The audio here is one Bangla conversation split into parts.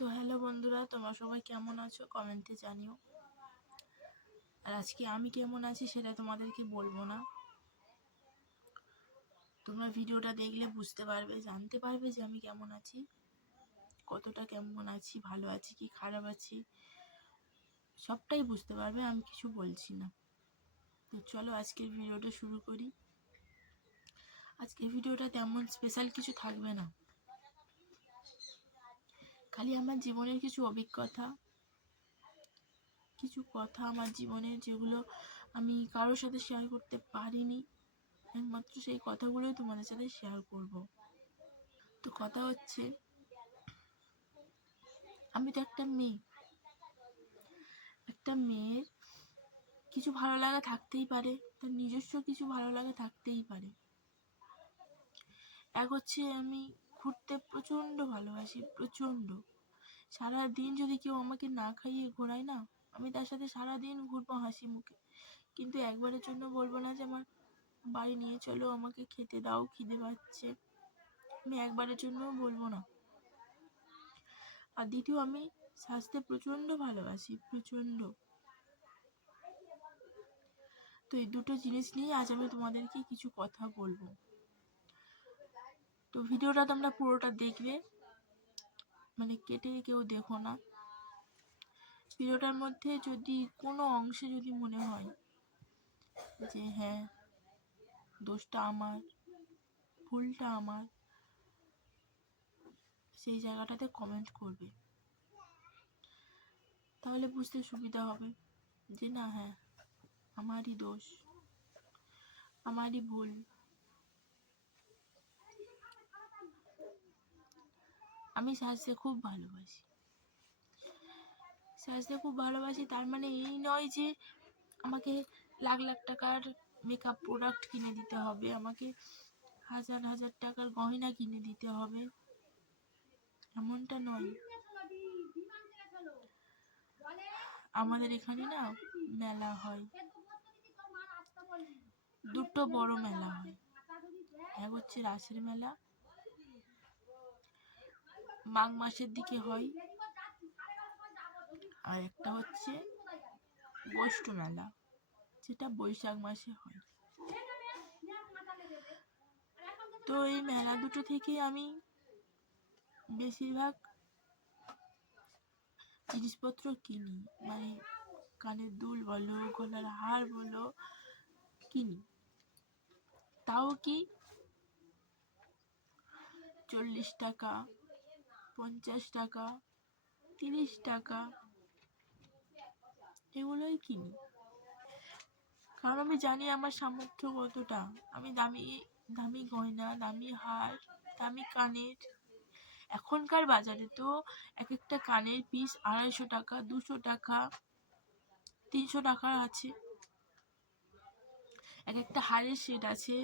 তো হ্যালো বন্ধুরা, তোমরা সবাই কেমন আছো কমেন্টে জানিও। আর আজকে আমি কেমন আছি সেটা তোমাদেরকে বলবো না, তোমরা ভিডিওটা দেখলে বুঝতে পারবে, জানতে পারবে যে আমি কেমন আছি, কতটা কেমন আছি, ভালো আছি কি খারাপ আছি, সবটাই বুঝতে পারবে। আমি কিছু বলছি না। তো চলো আজকের ভিডিওটা শুরু করি। আজকের ভিডিওটা তেমন স্পেশাল কিছু থাকবে না, খালি আমার জীবনের কিছু অভিজ্ঞতা, কিছু কথা আমার জীবনের যেগুলো আমি কারোর সাথে শেয়ার করতে পারিনি, একমাত্র সেই কথাগুলোই তোমাদের সাথে শেয়ার করব। তো কথা হচ্ছে, আমি তো একটা মেয়ের কিছু ভালো লাগা থাকতেই পারে, তার নিজস্ব কিছু ভালো লাগা থাকতেই পারে। এক হচ্ছে, আমি ঘুরতে প্রচণ্ড ভালোবাসি, প্রচণ্ড। সারাদিন যদি কেউ আমাকে না খাইয়ে ঘোরায় না, আমি তার সাথে সারাদিন ঘুরবো হাসি মুখে, কিন্তু একবারের জন্য বলবো না যে আমার বাড়ি নিয়ে চলো, আমাকে খেতে দাও, খিদে পাচ্ছে। আমি একবারের জন্যও বলবো না। আর দ্বিতীয়, আমি সাজতে প্রচণ্ড ভালোবাসি, প্রচণ্ড। তো এই দুটো জিনিস নিয়ে আজ আমি তোমাদেরকে কিছু কথা বলবো। তো ভিডিওটা তোমরা পুরোটা দেখবে, মানে কেটে কেউ দেখো না। ভিডিওটার মধ্যে যদি কোনো অংশে যদি মনে হয় যে হ্যাঁ দোষটা আমার, ভুলটা আমার, সেই জায়গাটাতে কমেন্ট করবে, তাহলে বুঝতে সুবিধা হবে যে না, হ্যাঁ আমারই দোষ, আমারই ভুল। আমি সাজতে খুব ভালোবাসি, তার মানে এই নয় যে আমাকে লাখ লাখ টাকার মেকআপ প্রোডাক্ট কিনে দিতে হবে, আমাকে হাজার হাজার টাকার গয়না কিনে দিতে হবে, এমনটা নয়। আমাদের এখানে না মেলা হয়, দুটো বড় মেলা হয়। এক হচ্ছে রাসের মেলা, মাঘ মাসের দিকে হয়, আর একটা হচ্ছে জ্যৈষ্ঠ মেলা, যেটা বৈশাখ মাসে হয়। তো এই মেলা দুটো থেকে আমি বেশিরভাগ জিনিসপত্র কিনি, মানে কানের দুল বলো, গলার হার বলো, কিনি। তাও কি 40 টাকা, 50 টাকা, 30 টাকা, এগুলোই কিনি। কারণ আমি জানি আমার সামর্থ্য কতটা। আমি দামি দামি গয়না, দামি হার, দামি কানের, এখনকার বাজারে তো এক একটা কানের পিস 250 টাকা, 200 টাকা, 300 টাকার আছে। এক একটা হারের সেট আছে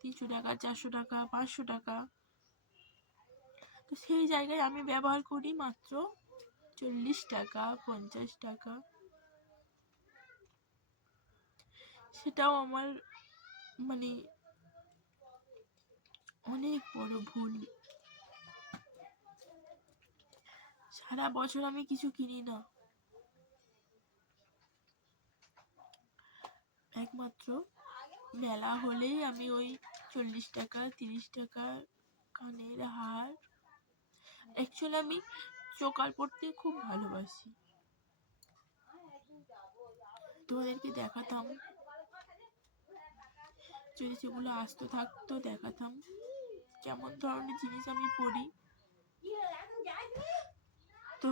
300 টাকা, 400 টাকা, 500 টাকা। তো সেই জায়গায় আমি ব্যবহার করি মাত্র 40 টাকা, 50 টাকা। সেটাও আমার মানে অনেক বড় ভুল। সারা বছর আমি কিছু কিনি না, একমাত্র মেলা হলেই আমি ওই 40 টাকা, 30 টাকা কানের হার। অ্যাকচুয়ালি আমি চোকার পড়তে খুব ভালোবাসি, তোমাদেরকে দেখাতাম, যদি সেগুলো আসতো থাকতো দেখাতাম কেমন ধরনের জিনিস আমি পড়ি। তো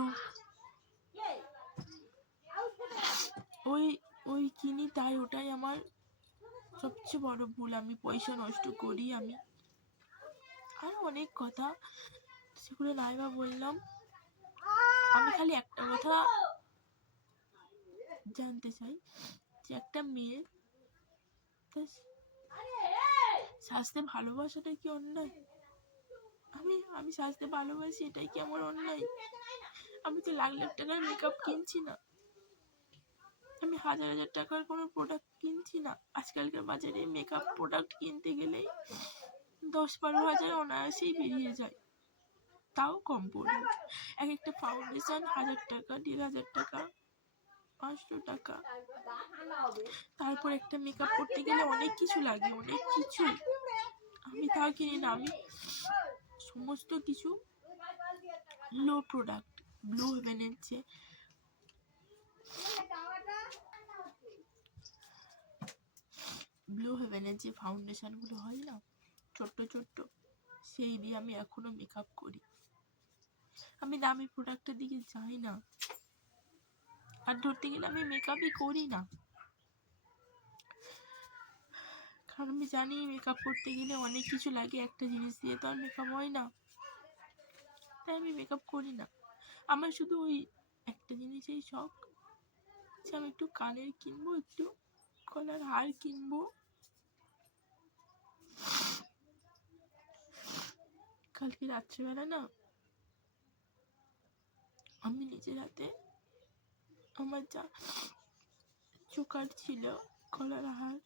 ওই ওই কিনি, তাই ওটাই আমার সবচেয়ে বড় ভুল। আমি পয়সা নষ্ট করি, আমি আর অনেক কথা, সেগুলো নাইবা বললাম। আমি খালি একটা কথা জানতে চাই যে একটা মেয়ে সাজতে ভালোবাসাটা কি অন্যায়? আমি সাজতে ভালোবাসি, এটাই কি আমার অন্যায়? আমি তো লাখ লাখ টাকার মেকআপ কিনছি না, আমি হাজার হাজার টাকার কোনো প্রোডাক্ট কিনছি না। আজকালকার বাজারে মেকআপ প্রোডাক্ট কিনতে গেলেই 10-12 হাজার অনায়াসেই বেরিয়ে যায়। তাও কম পড়বে। এক একটা ফাউন্ডেশন 1000 টাকা, 1500 টাকা, 500 টাকা। তারপর একটা মেকআপ করতে গেলে অনেক কিছু লাগে, অনেক কিছু। আমি তাও কিনি না, আমি সমস্ত কিছু লো প্রোডাক্ট, ব্লু হেভেনের যে ফাউন্ডেশনগুলো হয় না ছোট্ট ছোট্ট, সেই দিয়ে আমি এখনো মেকআপ করি। আমি দামি প্রোডাক্টের দিকে যাই না, আর ধরতে গেলে আমি মেকআপই করি না, কারণ আমি জানি মেকআপ করতে গেলে অনেক কিছু লাগে, একটা জিনিস দিয়ে তো আর মেকআপ হয় না, তাই আমি মেকআপ করি না। আমার শুধু ওই একটা জিনিসেই শখ যে আমি একটু কানের কিনবো, একটু গলার হার কিনবো। কালকে রাত্রেবেলা না আমি নিজের হাতে আমার যা চোকার ছিল, গলার হার,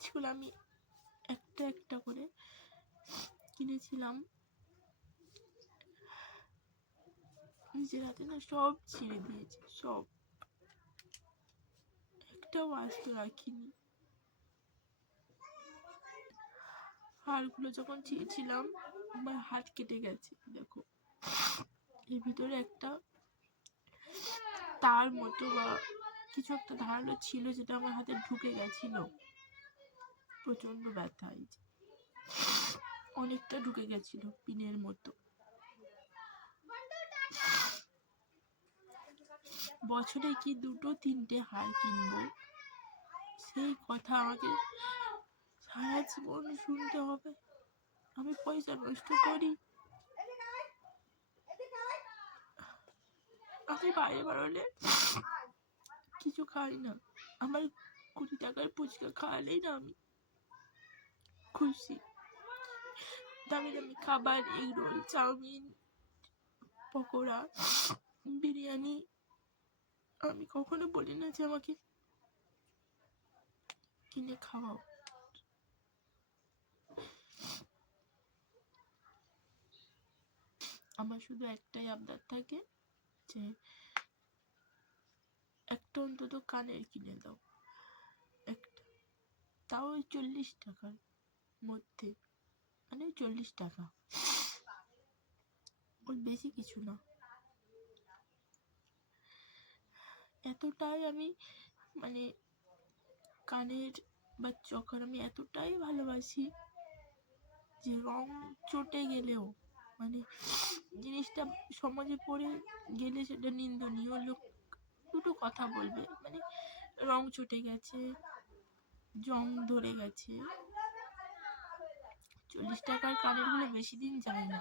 সেগুলো আমি একটা একটা করে কিনেছিলাম। নিজের হাতে না সব ছিঁড়ে দিয়েছি, সব, একটাও আস্ত রাখিনি। হাড়গুলো যখন ছিঁড়ছিলাম আমার হাত কেটে গেছে, দেখো এর ভিতরে একটা তার মতো বা কিছু একটা ধারালো ছিল, যেটা আমার হাতে ঢুকে গেছিল, প্রচন্ড ব্যথা হয়েছে, অনেকটা ঢুকে গেছিল পিনের মতো। বছরে কি 2-3টে হার কিনবো, সেই কথা আমাকে সারা জীবন শুনতে হবে। আমি পয়সা নষ্ট করি, আমি বাইরে বেরোলে কিছু খাই না, আমার 20 টাকার ফুচকা খাওয়ালেই না আমি খুশি। দামি দামি খাবার, egg roll, chowmein, pakora, biryani, আমি কখনো বলি না যে আমাকে কিনে খাওয়াও। আমার শুধু একটাই আবদার থাকে যে একটা অন্তত কানের কিনে দাও, একটা, তাও ওই 40 টাকার মধ্যে, মানে 40 টাকা, ওর বেশি কিছু না। এতটাই আমি মানে কানের বা চোখের আমি এতটাই ভালোবাসি যে রং চটে গেলেও, মানে জিনিসটা সমাজে পড়ে গেলে সেটা নিন্দনীয়, লোক দুটো কথা বলবে, মানে রং চটে গেছে, জং ধরে গেছে। 40 টাকার কানের গুলো বেশি দিন যায় না,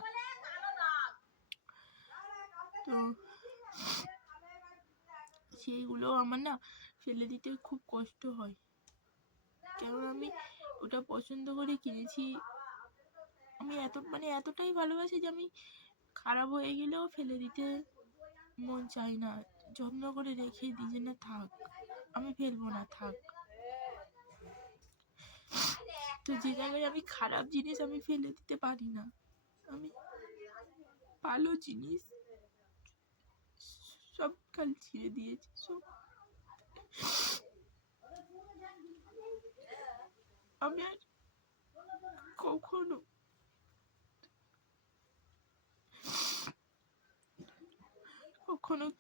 তো সেইগুলো আমার না ফেলে দিতে খুব কষ্ট হয়, কারণ আমি ওটা পছন্দ করে কিনেছি। আমি এতটাই ভালোবাসি যে আমি খারাপ হয়ে গেলেও ফেলে দিতে মন চাই না, যত্ন করে রেখে দিই যে না থাক, আমি ফেলবো না, থাক। তো যে জায়গায় আমি খারাপ জিনিস আমি ফেলে দিতে পারি না, আমি ভালো জিনিস সব কাল ছিঁড়ে দিয়েছি, সব। আমি আর কখনো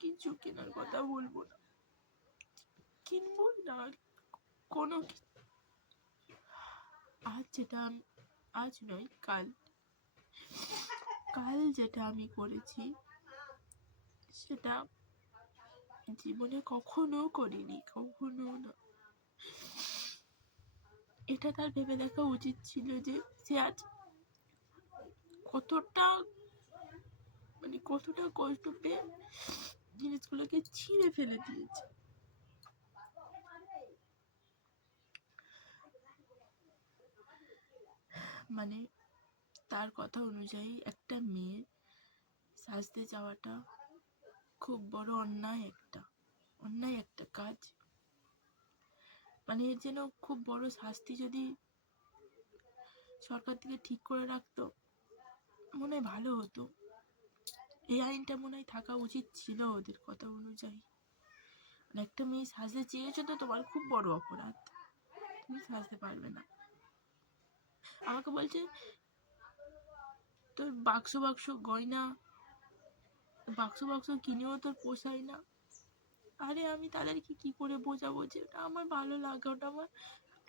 কিছু কেনার কথা বলবো না, কিনবো না আর কোনো। আজ নয়, কাল যেটা আমি করেছি সেটা জীবনে কখনো করিনি, কখনো না। এটা তার ভেবে দেখা উচিত ছিল যে সে আজ কতটা কষ্ট পেয়ে জিনিসগুলোকে ছিঁড়ে ফেলে দিয়েছে। মানে তার কথা অনুযায়ী একটা মেয়ের সাজতে যাওয়াটা খুব বড় অন্যায় একটা কাজ। মানে এর যেন খুব বড় শাস্তি যদি সরকার থেকে ঠিক করে রাখতো, মনে হয় ভালো হতো। এই আইনটা মনে হয় থাকা উচিত ছিল ওদের কথা অনুযায়ী। মানে একটা মেয়ে সাজতে চেয়েছো তো তোমার খুব বড় অপরাধ, তুমি সাজতে পারবে না। আমাকে বলছে তোর বাক্স বাক্স গয়না, বাক্স বাক্স কিনেও তোর পোষায় না। আরে আমি তাদেরকে কি করে বোঝাবো যে ওটা আমার ভালো লাগে, ওটা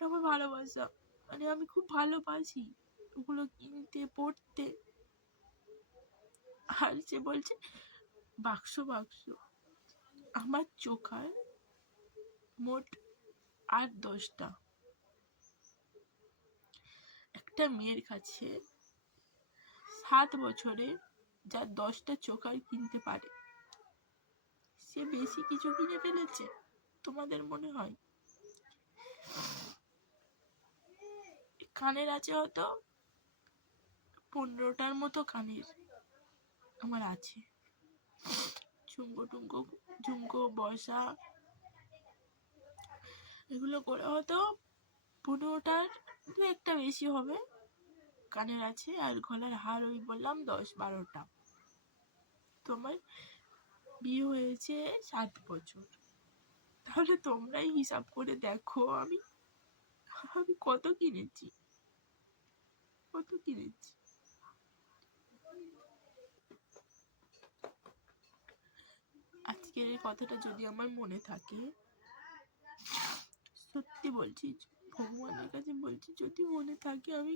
আমার ভালোবাসা, মানে আমি খুব ভালোবাসি ওগুলো কিনতে পড়তে। আর সে বলছে বাক্স বাক্স। আমার চোখার মোট 8-10টা। একটা মেয়ের কাছে 7 বছরে যা 10টা চোখার কিনতে পারে, সে বেশি কিছু কিনে ফেলেছে তোমাদের মনে হয়? কানের আছে হয়তো 15টার মতো কানের আমার আছে, ঝুমকো টুমকো, ঝুমকো বর্ষা, এগুলো করে হয়তো 15টার 2-1টা বেশি হবে কানের আছে। আর গলার হার ওই বললাম 10-12টা। তোমার বিয়ে হয়েছে 7 বছর, তাহলে তোমরাই হিসাব করে দেখো আমি কত কিনেছি, কত কিনেছি। আজকের এই কথাটা যদি আমার মনে থাকে, সত্যি বলছি, ভগবানের কাছে বলছি, যদি মনে থাকে আমি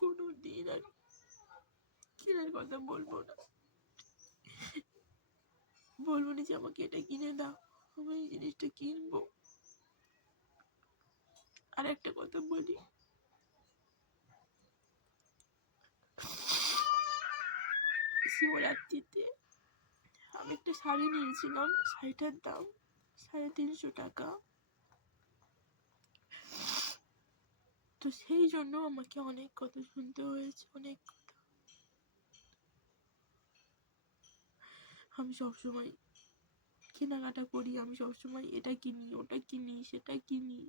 কোনো দিন আর কেনার কথা বলবো না। বলবো না যে আমাকে এটা কিনে দাও, আমি এই জিনিসটা কিনবো। আর একটা কথা বলি, শিবরাত্রিতে আমি একটা শাড়ি নিয়েছিলাম, শাড়িটার দাম 350 টাকা। তো সেই জন্য আমাকে অনেক কথা শুনতে হয়েছে, অনেক কথা। আমি সবসময় কেনাকাটা করি, আমি সবসময় এটা কিনি, ওটা কিনি, সেটা কিনি।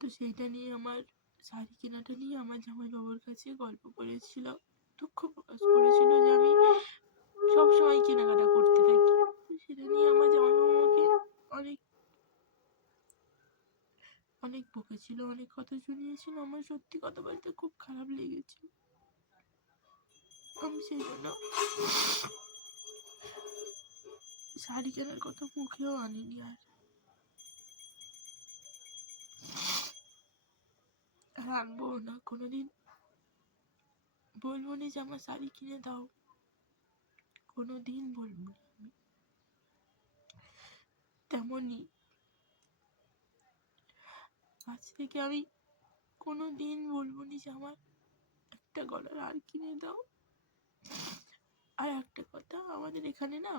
তো সেইটা নিয়ে আমার শাড়ি কেনাটা নিয়ে আমার জামাইবাবুর কাছে গল্প করেছিল, দুঃখ প্রকাশ করেছিল যে আমি সবসময় কেনাকাটা করতে থাকি। সেটা নিয়ে আমার জামাইবাবু আমাকে অনেক অনেক বকেছিল, অনেক কথা শুনিয়েছিল। আমার সত্যি কথা বলতে খুব খারাপ লেগেছে। আমি সেই জন্য শাড়ি কেনার কথা মুখেও আনিনি। আর আনবো না কোনোদিন। বলবো না যে আমার শাড়ি কিনে দাও, কোনোদিন বলবো না আমি। তেমনই আজ থেকে আমি কোনোদিন বলবো না যে আমার একটা গলার হার কিনে দাও। আর একটা কথা, আমাদের এখানে না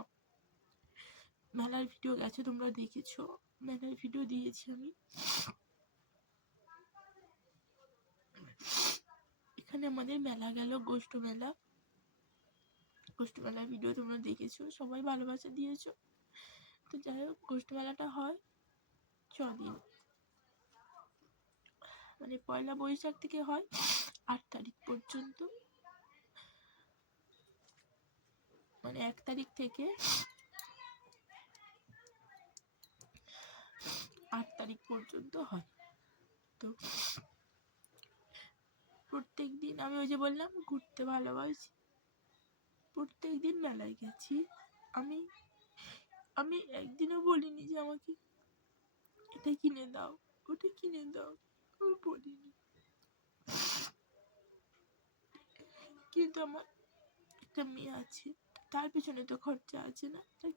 মেলার ভিডিও গেছে, তোমরা দেখেছো, মেলার ভিডিও দিয়েছি আমি। এখানে আমাদের মেলা গেল, গোষ্ঠ মেলা, গোষ্ঠ মেলার ভিডিও তোমরা দেখেছো, সবাই ভালোবাসা দিয়েছো। তো যাই হোক, গোষ্ঠ মেলাটা হয় 6 দিন, মানে পয়লা বৈশাখ থেকে হয় 8 তারিখ পর্যন্ত। মানে 1 তারিখ থেকে 8 তারিখ পর্যন্ত হয়। তো প্রত্যেক দিন আমি ওই যে বললাম ঘুরতে ভালোবাসি, প্রত্যেক দিন মেলায় গেছি আমি। আমি একদিনও বলিনি যে আমাকে এটা কিনে দাও, ওটা কিনে দাও, আমি বলিনি। কিন্তু আমার একটা মেয়ে আছে, তার পিছনে তো খরচা আছে না, তার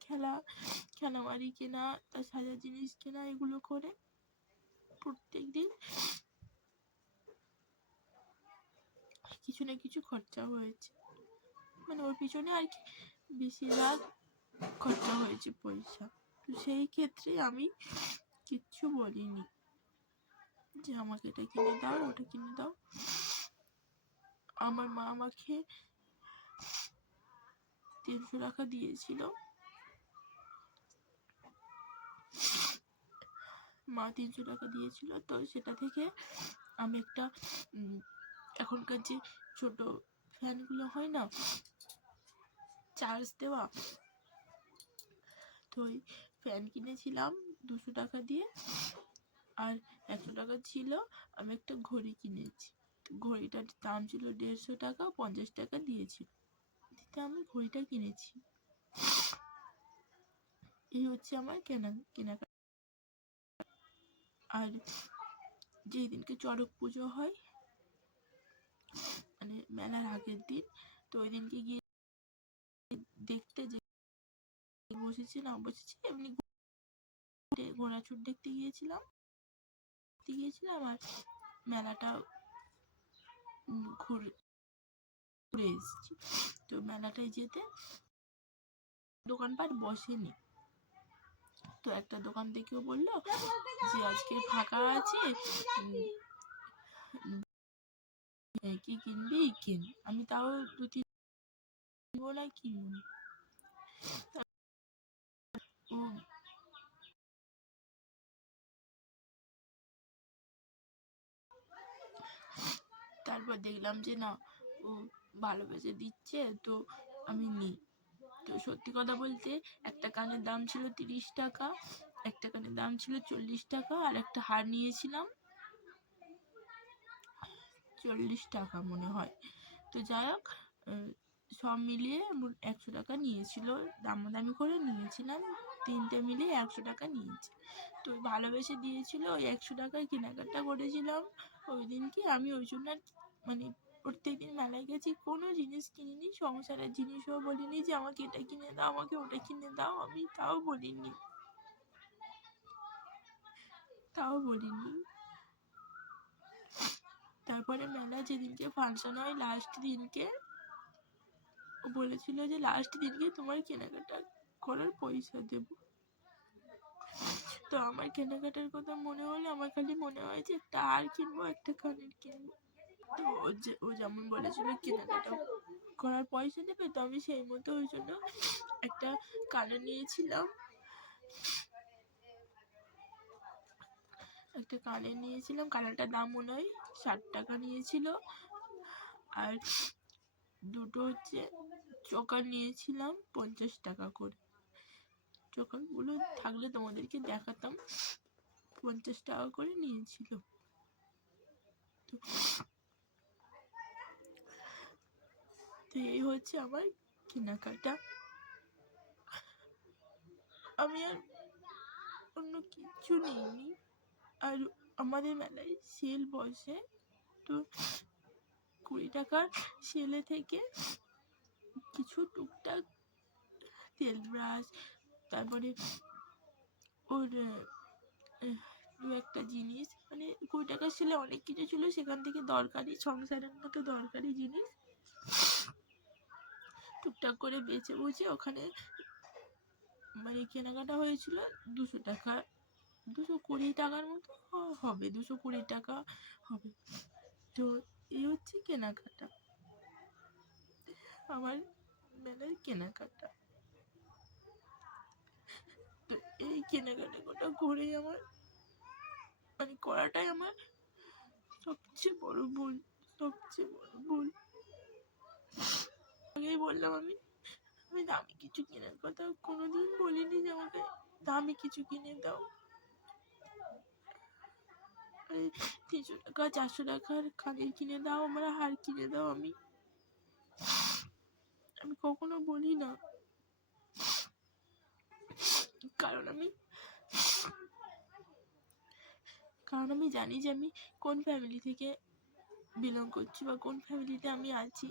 খেলামারি কেনা, তার সাজার জিনিস কেনা, এগুলো করে প্রত্যেক দিন কিছু না কিছু খরচা হয়েছে। মানে ওর পিছনে আর কি বেশিরভাগ খরচা হয়েছে পয়সা। তো সেই ক্ষেত্রে আমি কিচ্ছু বলিনি যে আমাকে এটা কিনে দাও, ওটা কিনে দাও। আমার মা আমাকে 300 টাকা দিয়েছিল, মা 300 টাকা দিয়েছিল। তো সেটা থেকে আমি একটা এখনকার যে ছোট ফ্যানগুলো হয় না চার্জ দেওয়া, তো ওই ফ্যান কিনেছিলাম 200 টাকা দিয়ে। আর 100 টাকা ছিল আমি একটা ঘড়ি কিনেছি। ঘড়িটার দাম ছিল 150 টাকা, 50 টাকা দিয়েছিল দিতে আমি ঘড়িটা কিনেছি। এই হচ্ছে আমার কেনাকাটা। আর যেই দিনকে চড়ক পুজো হয় মানে মেলার আগের দিন, তো ওই দিনকে গিয়ে দেখতে যে বসেছি না বসেছি এমনি ঘোড়াছুট দেখতে গিয়েছিলাম আর মেলাটা ঘুরে এসেছি। তো মেলাটায় যেতে দোকানপাট বসেনি, তো একটা দোকান থেকেও বললো যে আজকে ফাঁকা আছে, কি কিনবি কিন। আমি তাও 2-3 বলে কিনবো। তারপর দেখলাম যে না ও ভালোবেসে দিচ্ছে, তো আমি নিই। তো সত্যি কথা বলতে একটা কানের দাম ছিল 30 টাকা, একটা কানের দাম ছিল 40 টাকা, আর একটা হার নিয়েছিলাম 40 টাকা মনে হয়। তো যাই হোক সব মিলিয়ে 100 টাকা নিয়েছিল, দামাদামি করে নিয়েছিলাম, 3টে মিলিয়ে 100 টাকা নিয়েছি। তো ভালোবেসে দিয়েছিল, ওই 100 টাকায় কেনাকাটা করেছিলাম ওই দিন। কি আমি ওই জন্য মানে প্রত্যেকদিন মেলায় গেছি, কোনো জিনিস কিনিনি, সংসারের জিনিসও বলিনি যে আমাকে এটা কিনে দাও আমাকে ওটা কিনে দাও, আমি তাও বলিনি। তারপরে মেলা যেদিনকে ফাংশন হয় লাস্ট দিনকে ও বলেছিল যে লাস্ট দিনকে তোমার কেনাকাটা করার পয়সা দেব। তো আমার কেনাকাটার কথা মনে হলে আমার খালি মনে হয় যে একটা হার কিনবো, একটা কানের কিনবো। তো ও যেমন বলেছিল কেনাকাটা করার পয়সা দেবে, তো আমি সেই মতো ওই জন্য একটা কানের নিয়েছিলাম, কানেরটার দাম মনে হয় 60 টাকা নিয়েছিল। আর দুটো হচ্ছে চোকার নিয়েছিলাম 50 টাকা করে। চোকারগুলো থাকলে তোমাদেরকে দেখাতাম, 50 টাকা করে নিয়েছিল। তো এই হচ্ছে আমার কেনাকাটা। আমি আর অন্য কিছু নিইনি। আর আমাদের মেলায় সেল বসে, তো 20 টাকার সেলে থেকে কিছু টুকটাক তেল ব্রাশ, তারপরে ওর 2-একটা জিনিস, মানে 20 টাকার সেলে অনেক কিছু ছিল, সেখান থেকে দরকারি সংসারের মতো দরকারি জিনিস টুকটাক করে বেছে বুঝে ওখানে মানে কেনাকাটা হয়েছিল 200 টাকা, 220 টাকার মতো হবে, 220 টাকা হবে। তো এই হচ্ছে কেনাকাটা, আমার মেলার কেনাকাটা। তো এই কেনাকাটাটা করেই আমার মানে করাটাই আমার সবচেয়ে বড় ভুল। আগেই বললাম আমি দামি কিছু কেনার কথা কোনোদিন বলিনি যে আমাকে দামি কিছু কিনে দাও। 300 টাকা 400 টাকার কানের কিনে দাও, আমার হার কিনে দাও, আমি কখনো বলি না। কারণ আমি জানি যে আমি কোন ফ্যামিলি থেকে বিলং করছি বা কোন ফ্যামিলিতে আমি আছি,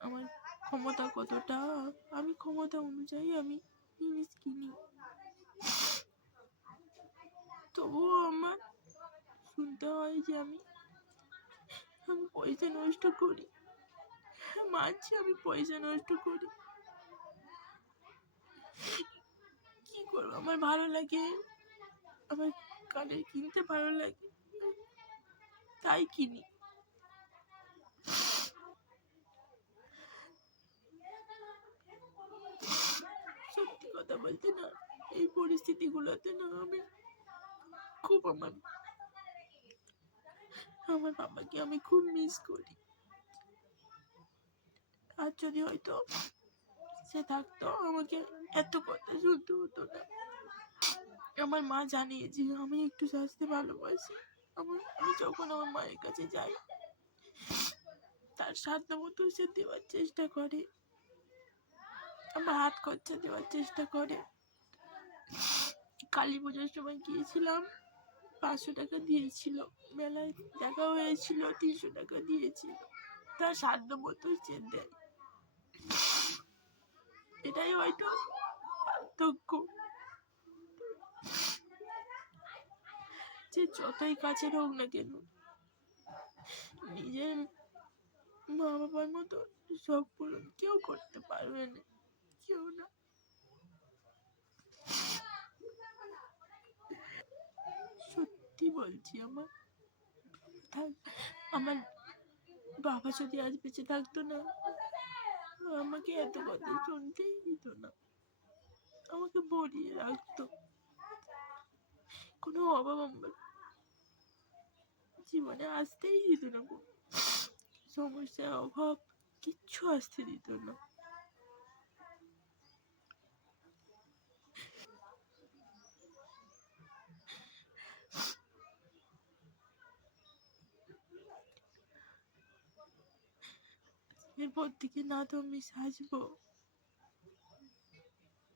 আমার ক্ষমতা কতটা, আমি ক্ষমতা অনুযায়ী আমি জিনিস কিনি। তবুও আমার শুনতে হয় যে আমি পয়সা নষ্ট করি, মানছি আমি পয়সা নষ্ট করি, কি করবো, আমার ভালো লাগে, আমার কানের কিনতে ভালো লাগে তাই কিনি। সত্যি কথা বলতে না, এই পরিস্থিতিগুলোতে না আমি খুব আমার বাবাকে আমি খুব মিস করি। আর যদি হয়তো সে থাকতো আমাকে এত কথা শুনতে হতো না। আমার মা জানে যে আমি একটু স্বাস্থ্য ভালোবাসি। আমি যখন আমার মায়ের কাছে যাই তার সাধ্য মতো সে দেওয়ার চেষ্টা করে, আমার হাত খরচা দেওয়ার চেষ্টা করে। কালী পুজোর সময় গিয়েছিলাম, 500 টাকা দিয়েছিল, মেলায় দেখা হয়েছিল, 300 টাকা দিয়েছিল, তার সাধ্য মতো সে দেয়। এটাই হয়তো পার্থক্য, যে যতই কাছের হোক না কেন নিজের মা বাবার মতো সব পূরণ কেউ করতে পারবে না, কেউ না। সত্যি বলছি, আমার বাবা যদি আজ বেঁচে থাকতো না, আমাকে এত কথা শুনতেই দিত না, আমাকে বলিয়ে রাখতো। কোনো অভাব আমার জীবনে আসতেই দিত না, কোনো সমস্যা অভাব কিচ্ছু আসতে দিত না। এরপর থেকে না তো আমি সাজবো,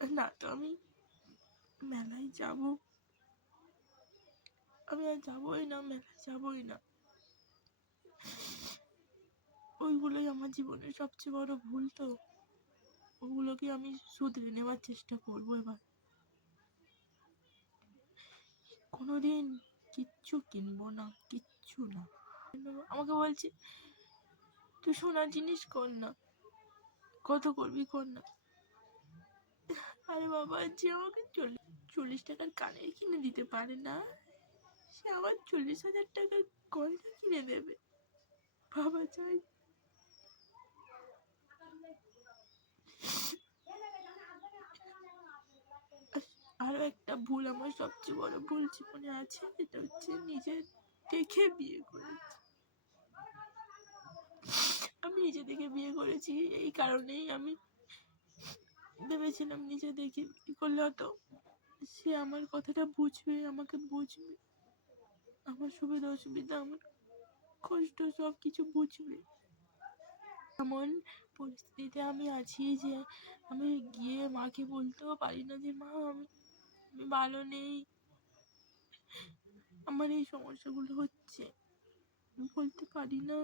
না তো আমি মেলায় যাব, আমি আর যাবোই না, মেলায় যাবোই না। ওইগুলোই আমার জীবনের সবচেয়ে বড় ভুল। তো ওগুলোকে আমি শুধরে নেওয়ার চেষ্টা করবো এবার। কোনোদিন কিচ্ছু কিনবো না, কিচ্ছু না। আমাকে বলছে তুই সোনার জিনিস কর না, কত করবি কর না। আরে বাবা, যে আমাকে 40 টাকার কানের কিনে দিতে পারে না, সে আমার 40,000 টাকার গয়না কিনে দেবে, বাবা চাই। আরো একটা ভুল, আমার সবচেয়ে বড় ভুল জীবনে আছে, এটা হচ্ছে নিজে দেখে বিয়ে করেছি। আমি নিজে দেখে বিয়ে করেছি, এই কারণেই আমি ভেবেছিলাম নিজে দেখে বিয়ে করলে হয়তো সে আমার কথাটা বুঝবে, আমাকে বুঝবে, আমার সুবিধা অসুবিধা, আমার কষ্ট সব কিছু বুঝবে। এমন পরিস্থিতিতে আমি আছি যে আমি গিয়ে মাকে বলতেও পারি না যে মা আমি ভালো নেই, আমার এই সমস্যাগুলো হচ্ছে, বলতে পারি না।